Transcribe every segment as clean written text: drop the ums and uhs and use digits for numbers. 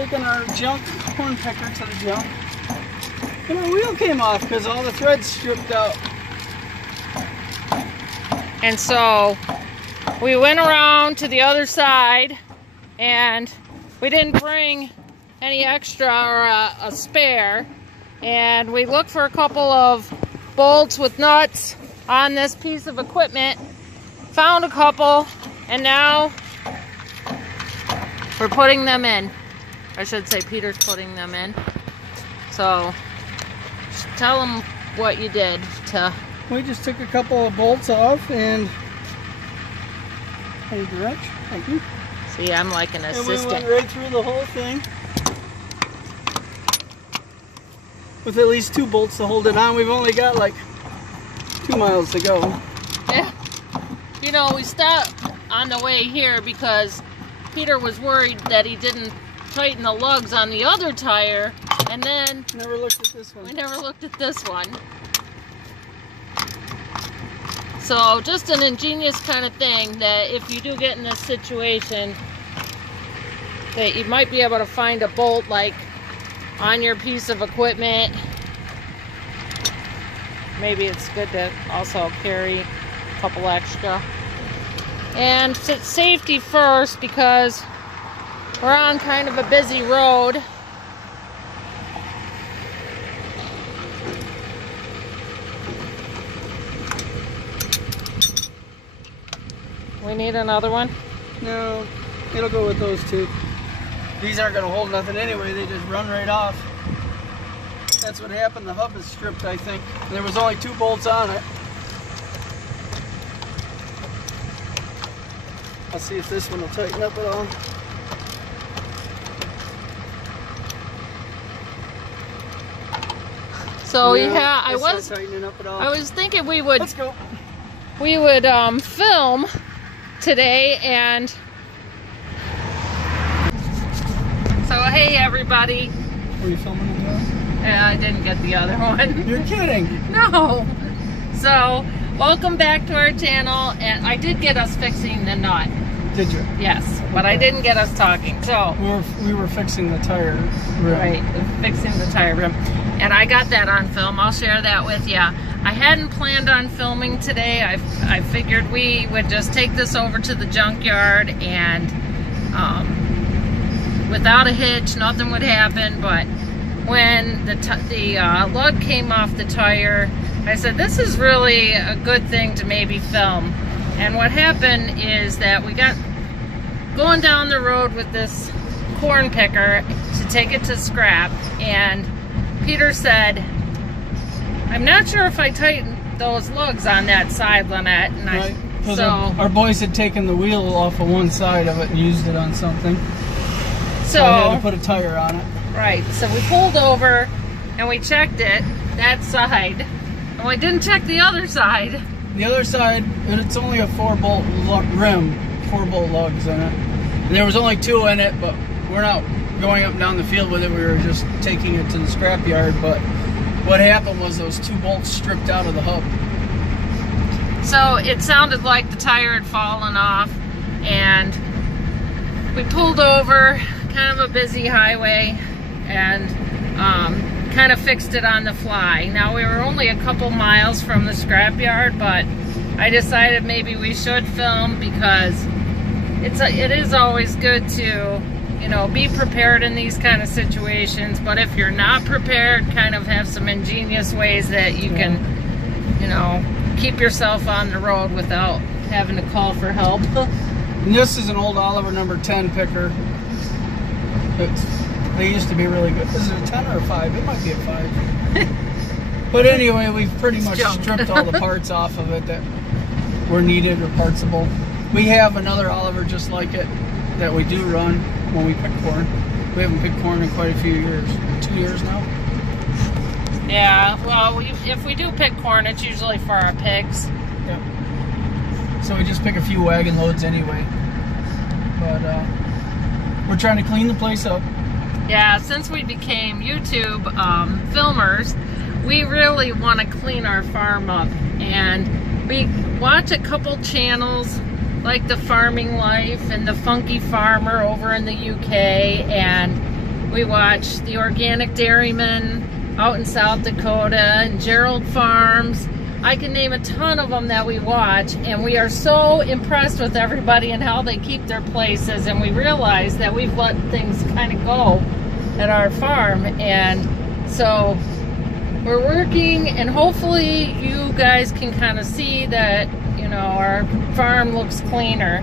taking our junk corn picker to the junk, and our wheel came off because all the threads stripped out. And so we went around to the other side, and we didn't bring any extra or a spare. And we looked for a couple of bolts with nuts on this piece of equipment, found a couple, and now we're putting them in. I should say Peter's putting them in. So tell them what you did to... We just took a couple of bolts off and... Thank you, Rich. Thank you. See, I'm like an assistant. And we went right through the whole thing with at least 2 bolts to hold it on. We've only got like 2 miles to go. Yeah. You know, we stopped on the way here because Peter was worried that he didn't tighten the lugs on the other tire, and then... Never looked at this one. We never looked at this one. So just an ingenious kind of thing that if you do get in this situation, that you might be able to find a bolt like on your piece of equipment. Maybe it's good to also carry a couple extra. And safety first, because we're on kind of a busy road. We need another one? No, it'll go with those 2. These aren't going to hold nothing anyway, they just run right off. That's what happened, the hub is stripped, I think. There was only 2 bolts on it. I'll see if this one will tighten up at all. So no, yeah, I not tightening up at all. I was thinking we would... Let's go. We would film today, and so hey everybody. Were you filming the other? I didn't get the other one. You're kidding. No. So welcome back to our channel, and I did get us fixing the nut. Did you? Yes, but I didn't get us talking. So we were fixing the tire rim. Right, fixing the tire rim, and I got that on film. I'll share that with you. I hadn't planned on filming today. I figured we would just take this over to the junkyard, and without a hitch, nothing would happen. But when the lug came off the tire, I said, this is really a good thing to maybe film. And what happened is that we got going down the road with this corn picker to take it to scrap, and Peter said, I'm not sure if I tightened those lugs on that side, Lynette. And right. So our boys had taken the wheel off of one side of it and used it on something. So I had to put a tire on it. Right. So we pulled over and we checked it, that side, and we didn't check the other side. The other side, it's only a 4-bolt rim, 4-bolt lugs in it. And there was only 2 in it, but we're not going up and down the field with it. We were just taking it to the scrap yard. But what happened was those 2 bolts stripped out of the hub. So it sounded like the tire had fallen off, and we pulled over, kind of a busy highway, and kind of fixed it on the fly. Now we were only a couple miles from the scrapyard, but I decided maybe we should film because it is always good to, you know, be prepared in these kind of situations. But if you're not prepared, kind of have some ingenious ways that you can, you know, keep yourself on the road without having to call for help. And this is an old Oliver number 10 picker. They used to be really good. Is it a 10 or a 5? It might be a 5. But anyway, we've pretty much stripped all the parts off of it that were needed or partsable. We have another Oliver just like it that we do run when we pick corn. We haven't picked corn in quite a few years. 2 years now? Yeah, well, if we do pick corn, it's usually for our pigs. Yeah. So we just pick a few wagon loads anyway. But we're trying to clean the place up. Yeah, since we became YouTube filmers, we really want to clean our farm up. And we watch a couple channels like The Farming Life and The Funky Farmer over in the UK. And We watch the Organic Dairyman out in South Dakota and Gerald Farms. I can name a ton of them that we watch, and we are so impressed with everybody and how they keep their places, and we realize that we've let things kind of go at our farm, and so we're working, and hopefully you guys can kind of see that, you know, our farm looks cleaner,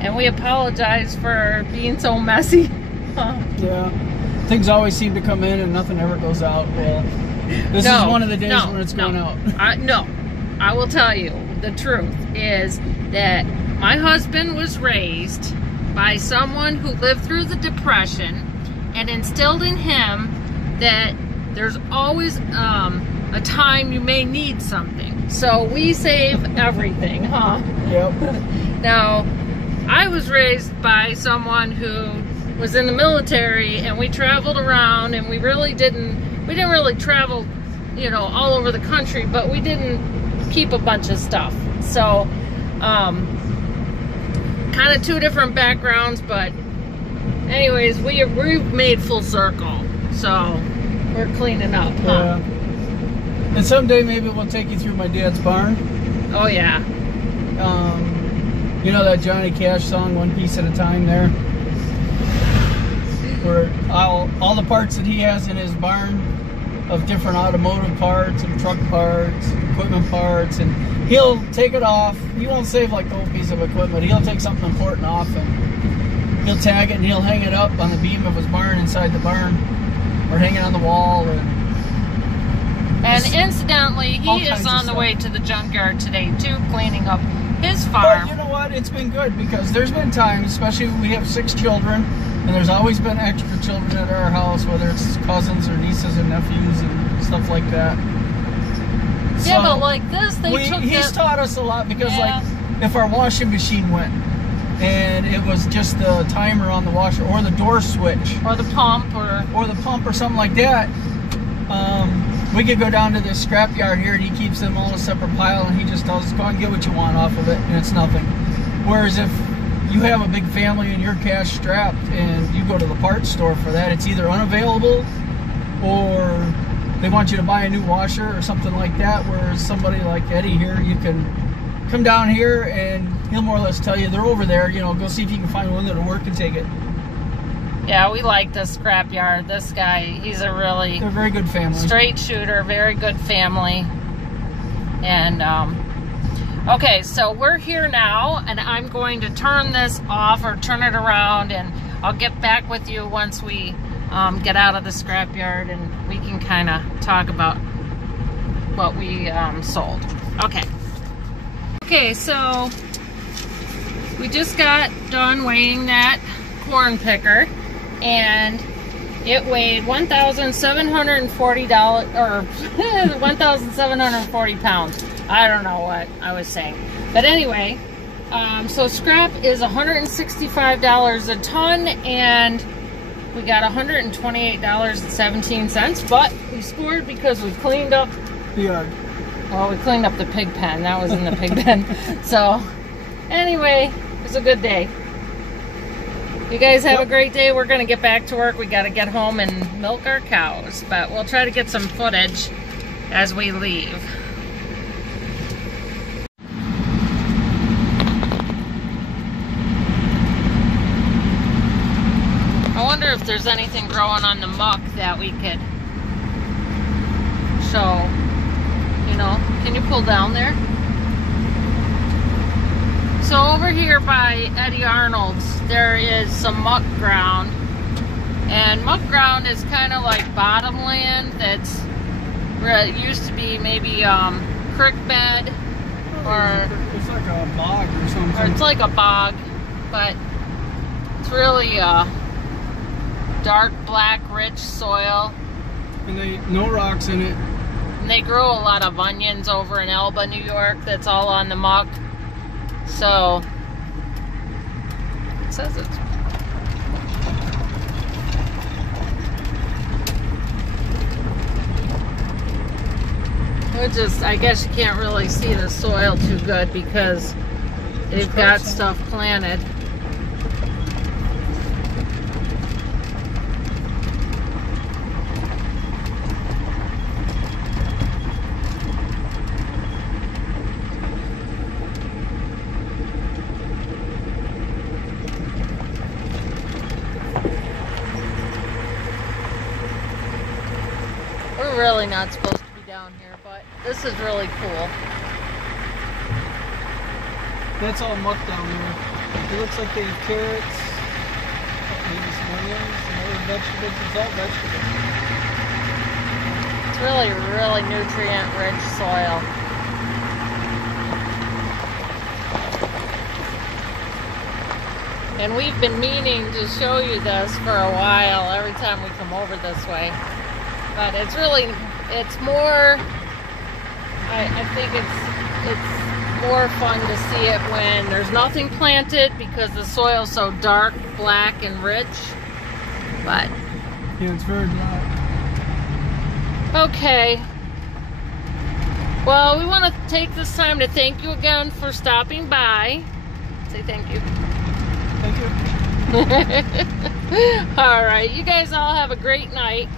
and we apologize for being so messy. Yeah, things always seem to come in and nothing ever goes out. Well, this is one of the days when it's going out. I will tell you, the truth is that my husband was raised by someone who lived through the Depression and instilled in him that there's always a time you may need something. So we save everything, huh? Yep. Now, I was raised by someone who was in the military, and we traveled around, and we didn't really travel, you know, all over the country, but we didn't keep a bunch of stuff. So kind of two different backgrounds, but anyways, we've made full circle, so we're cleaning up, huh? Yeah. And someday maybe we'll take you through my dad's barn. Oh yeah. You know that Johnny Cash song, One Piece at a Time there? Where all the parts that he has in his barn of different automotive parts and truck parts, equipment parts, and he'll take it off. He won't save like the whole piece of equipment. He'll take something important off and he'll tag it and he'll hang it up on the beam of his barn inside the barn, or hang it on the wall. And incidentally, he is on the way to the junkyard today too, cleaning up his farm. But you know what? It's been good, because there's been times, especially when we have 6 children, and there's always been extra children at our house, whether it's cousins or nieces or nephews and stuff like that. Yeah, but like this, he's taught us a lot, because like if our washing machine went and it was just the timer on the washer or the door switch or the pump or something like that, we could go down to this scrap yard here, and he keeps them all in a separate pile, and he just tells us, go and get what you want off of it, and it's nothing. Whereas if you have a big family and you're cash strapped and you go to the parts store for that, it's either unavailable or they want you to buy a new washer or something like that. Whereas somebody like Eddie here, you can come down here and he'll more or less tell you they're over there, you know, go see if you can find one that'll work and take it. Yeah, we like this scrapyard. This guy, he's a really... They're a very good family. Straight shooter, very good family. And, okay, so we're here now, and I'm going to turn this off or turn it around, and I'll get back with you once we get out of the scrapyard, and we can kind of talk about what we sold. Okay. Okay, so we just got done weighing that corn picker, and it weighed $1,740 or 1,740 pounds. I don't know what I was saying, but anyway, so scrap is $165 a ton, and we got $128.17, but we scored because we cleaned up the yard. Well, we cleaned up the pig pen. That was in the pig pen. So anyway, it was a good day. You guys have a great day. We're going to get back to work. We got to get home and milk our cows, but we'll try to get some footage as we leave. I wonder if there's anything growing on the muck that we could show. You know, can you pull down there? So over here by Eddie Arnold's, there is some muck ground, and muck ground is kind of like bottomland that's where it used to be maybe creek bed, or it's like a bog or something. Or it's like a bog, but it's really dark black rich soil. And no rocks in it. And they grow a lot of onions over in Elba, New York. That's all on the muck. So it says it's just, I guess you can't really see the soil too good because they've got stuff planted. We're really not supposed to be down here, but this is really cool. That's all muck down there. It looks like they have carrots, maybe some onions, some other vegetables. It's all vegetables. It's really, really nutrient-rich soil. And we've been meaning to show you this for a while every time we come over this way. But it's really, it's more, I think it's more fun to see it when there's nothing planted because the soil's so dark, black, and rich. But yeah, it's very dry. Okay. Well, we want to take this time to thank you again for stopping by. Say thank you. Thank you. All right. You guys all have a great night.